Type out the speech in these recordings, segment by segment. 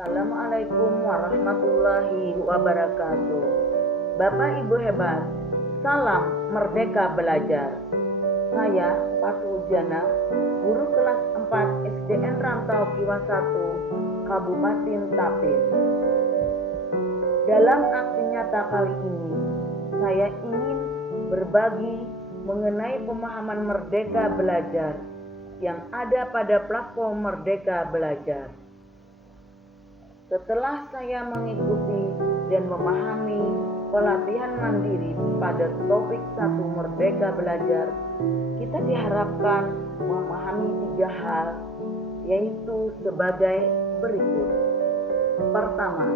Assalamualaikum warahmatullahi wabarakatuh. Bapak Ibu hebat, salam Merdeka Belajar. Saya Fatul Jana, guru kelas 4 SDN Rantau Kiwa 1, Kabupaten Tapin. Dalam aksi nyata kali ini, saya ingin berbagi mengenai pemahaman Merdeka Belajar yang ada pada platform Merdeka Belajar. Setelah saya mengikuti dan memahami pelatihan mandiri pada topik 1 Merdeka Belajar, kita diharapkan memahami 3 hal, yaitu sebagai berikut. Pertama,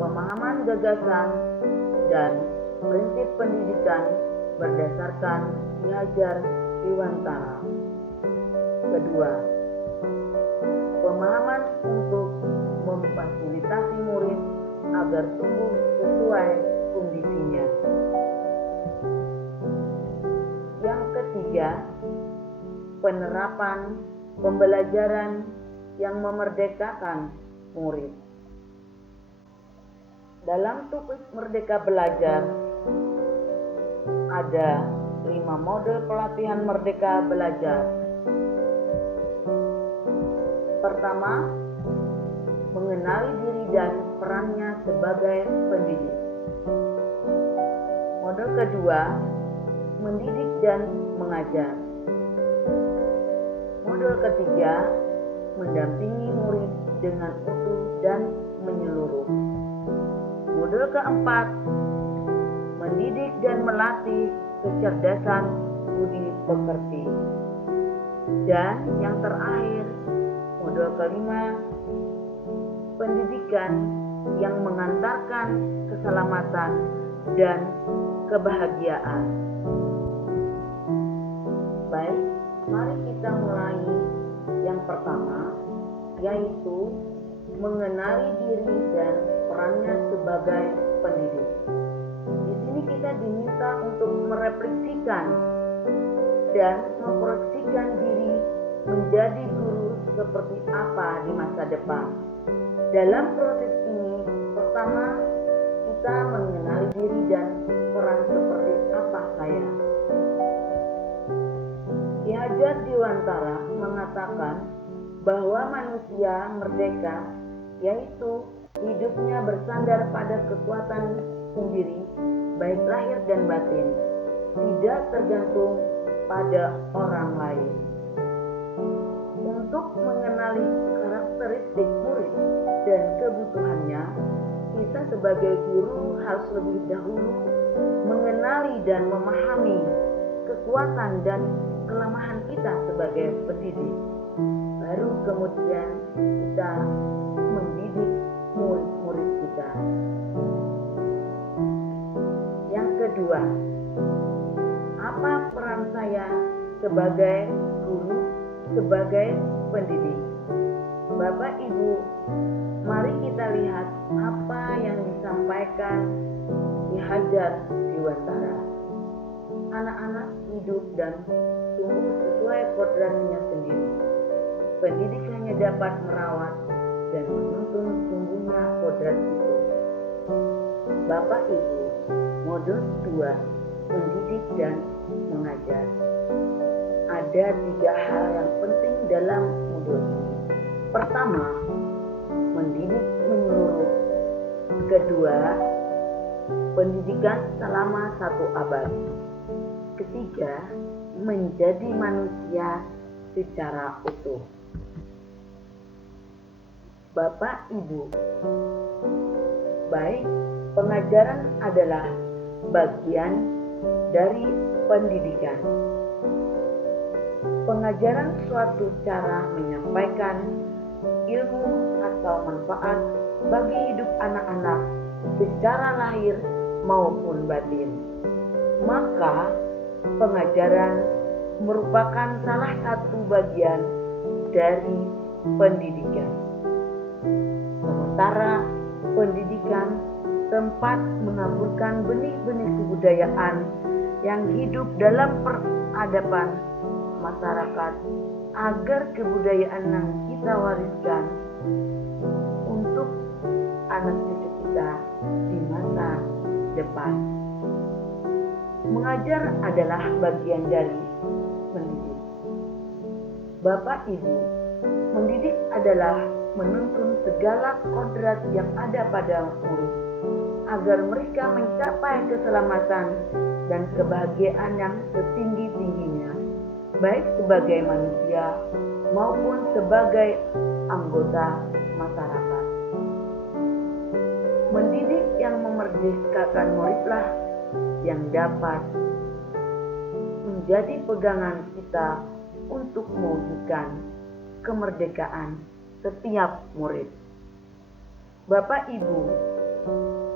pemahaman gagasan dan prinsip pendidikan berdasarkan Ki Hajar Dewantara. Kedua, pemahaman untuk memfasilitasi murid agar tumbuh sesuai kondisinya. Yang ketiga, penerapan pembelajaran yang memerdekakan murid. Dalam topik Merdeka Belajar ada 5 model pelatihan Merdeka Belajar. Pertama, mengenali diri dan perannya sebagai pendidik. Model kedua, mendidik dan mengajar. Model ketiga, mendampingi murid dengan utuh dan menyeluruh. Model keempat, mendidik dan melatih kecerdasan budi pekerti. Dan yang terakhir, model kelima, pendidikan yang mengantarkan keselamatan dan kebahagiaan. Baik, mari kita mulai yang pertama, yaitu mengenali diri dan perannya sebagai pendidik. Di sini kita diminta untuk merefleksikan dan memproyeksikan diri menjadi guru seperti apa di masa depan. Dalam proses ini, pertama kita mengenali diri dan peran seperti apa saya. Ki Hajar Dewantara mengatakan bahwa manusia merdeka yaitu hidupnya bersandar pada kekuatan sendiri, baik lahir dan batin, tidak tergantung pada orang lain. Untuk mengenali karakteristik murid dan kebutuhannya, kita sebagai guru harus lebih dahulu mengenali dan memahami kekuatan dan kelemahan kita sebagai pendidik. Baru kemudian kita mendidik murid-murid kita. Yang kedua, apa peran saya sebagai guru, sebagai pendidik? Bapak Ibu, mari kita lihat apa yang disampaikan Ki Hajar Dewantara. Anak-anak hidup dan tumbuh sesuai kodratnya sendiri. Pendidik hanya dapat merawat dan menuntun tumbuhnya kodrat itu. Bapak Ibu, modul 2, mendidik dan mengajar. Ada 3 hal yang penting dalam modul ini. Pertama, mendidik menyeluruh. Kedua, pendidikan selama 1 abad. Ketiga, menjadi manusia secara utuh. Bapak Ibu, baik, pengajaran adalah bagian dari pendidikan. Pengajaran suatu cara menyampaikan ilmu atau manfaat bagi hidup anak-anak secara lahir maupun batin. Maka pengajaran merupakan salah satu bagian dari pendidikan. Sementara pendidikan tempat menaburkan benih-benih kebudayaan yang hidup dalam peradaban masyarakat agar kebudayaan yang kita wariskan untuk anak cucu kita di masa depan. Mengajar adalah bagian dari mendidik. Bapak Ibu, mendidik adalah menuntun segala kodrat yang ada pada murid agar mereka mencapai keselamatan dan kebahagiaan yang setinggi-tingginya, baik sebagai manusia maupun sebagai anggota masyarakat. Mendidik yang memerdekakan muridlah yang dapat menjadi pegangan kita untuk mewujudkan kemerdekaan setiap murid. Bapak Ibu,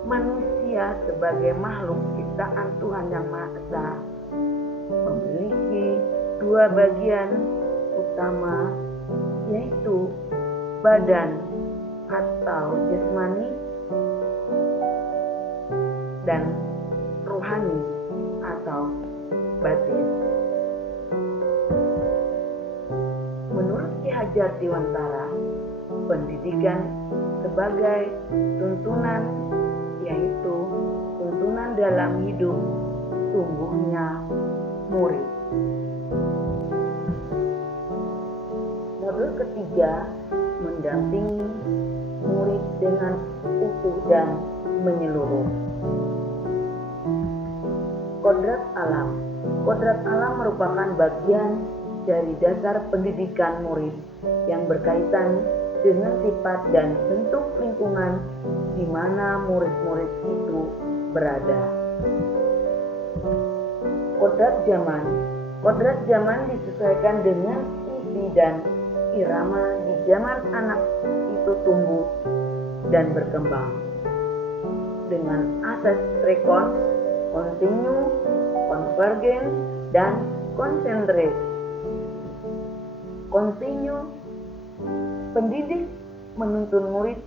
manusia sebagai makhluk ciptaan Tuhan Yang Maha Esa memiliki dua bagian utama, yaitu badan atau jasmani dan rohani atau batin. Menurut Ki Hajar Dewantara, pendidikan sebagai tuntunan, yaitu tuntunan dalam hidup tumbuhnya murid. Modul ketiga, mendampingi murid dengan utuh dan menyeluruh. Kodrat alam. Kodrat alam merupakan bagian dari dasar pendidikan murid yang berkaitan dengan sifat dan bentuk lingkungan di mana murid-murid itu berada. Kodrat zaman. Kodrat zaman disesuaikan dengan isi dan irama di zaman anak itu tumbuh dan berkembang. Dengan asas rekon, continue, convergent, dan concentrate. Continue, pendidik menuntun murid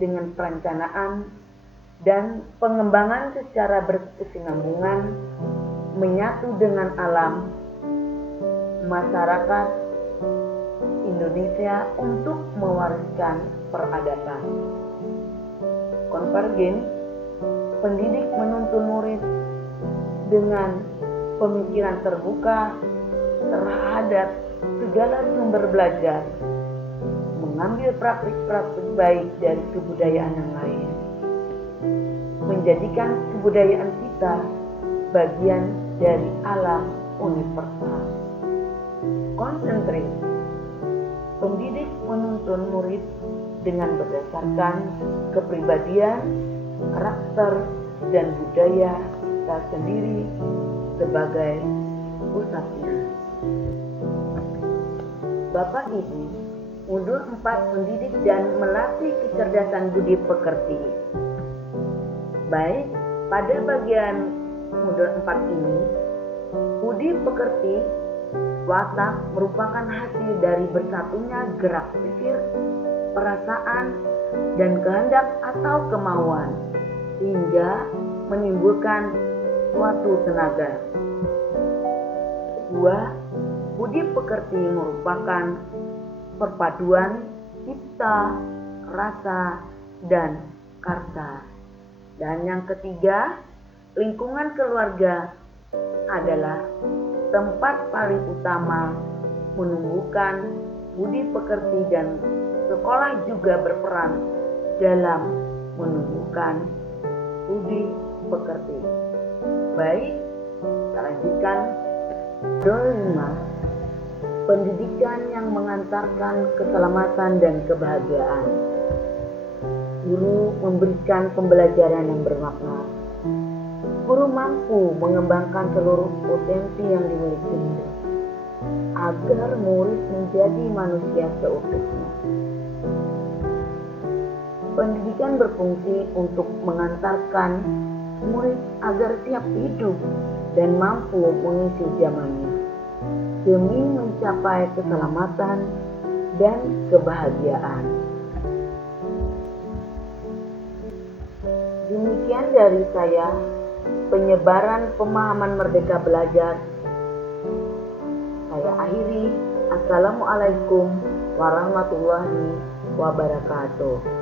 dengan perencanaan dan pengembangan secara berkesinambungan, menyatu dengan alam, masyarakat Indonesia untuk mewariskan peradaban. Konvergen, pendidik menuntun murid dengan pemikiran terbuka terhadap segala sumber belajar, mengambil praktik-praktik baik dari kebudayaan yang lain, menjadikan kebudayaan kita bagian dari alam universal. Konsentrasi, pendidik menuntun murid dengan berdasarkan kepribadian, karakter, dan budaya kita sendiri sebagai pusatnya. Bapak Ibu, modul 4 mendidik dan melatih kecerdasan budi pekerti. Baik, pada bagian modul 4 ini, budi pekerti watak merupakan hasil dari bersatunya gerak pikir, perasaan, dan kehendak atau kemauan sehingga menimbulkan suatu tenaga. Kedua, budi pekerti merupakan perpaduan cipta, rasa, dan karsa. Dan yang ketiga, lingkungan keluarga adalah tempat paling utama menumbuhkan budi pekerti, dan sekolah juga berperan dalam menumbuhkan budi pekerti. Baik, kita lanjutkan. Modul 5, pendidikan yang mengantarkan keselamatan dan kebahagiaan. Guru memberikan pembelajaran yang bermakna. Guru mampu mengembangkan seluruh potensi yang dimiliki murid agar murid menjadi manusia seutuhnya. Pendidikan berfungsi untuk mengantarkan murid agar siap hidup dan mampu mengisi zamannya demi mencapai keselamatan dan kebahagiaan. Demikian dari saya, penyebaran pemahaman Merdeka Belajar. Saya akhiri. Assalamualaikum warahmatullahi wabarakatuh.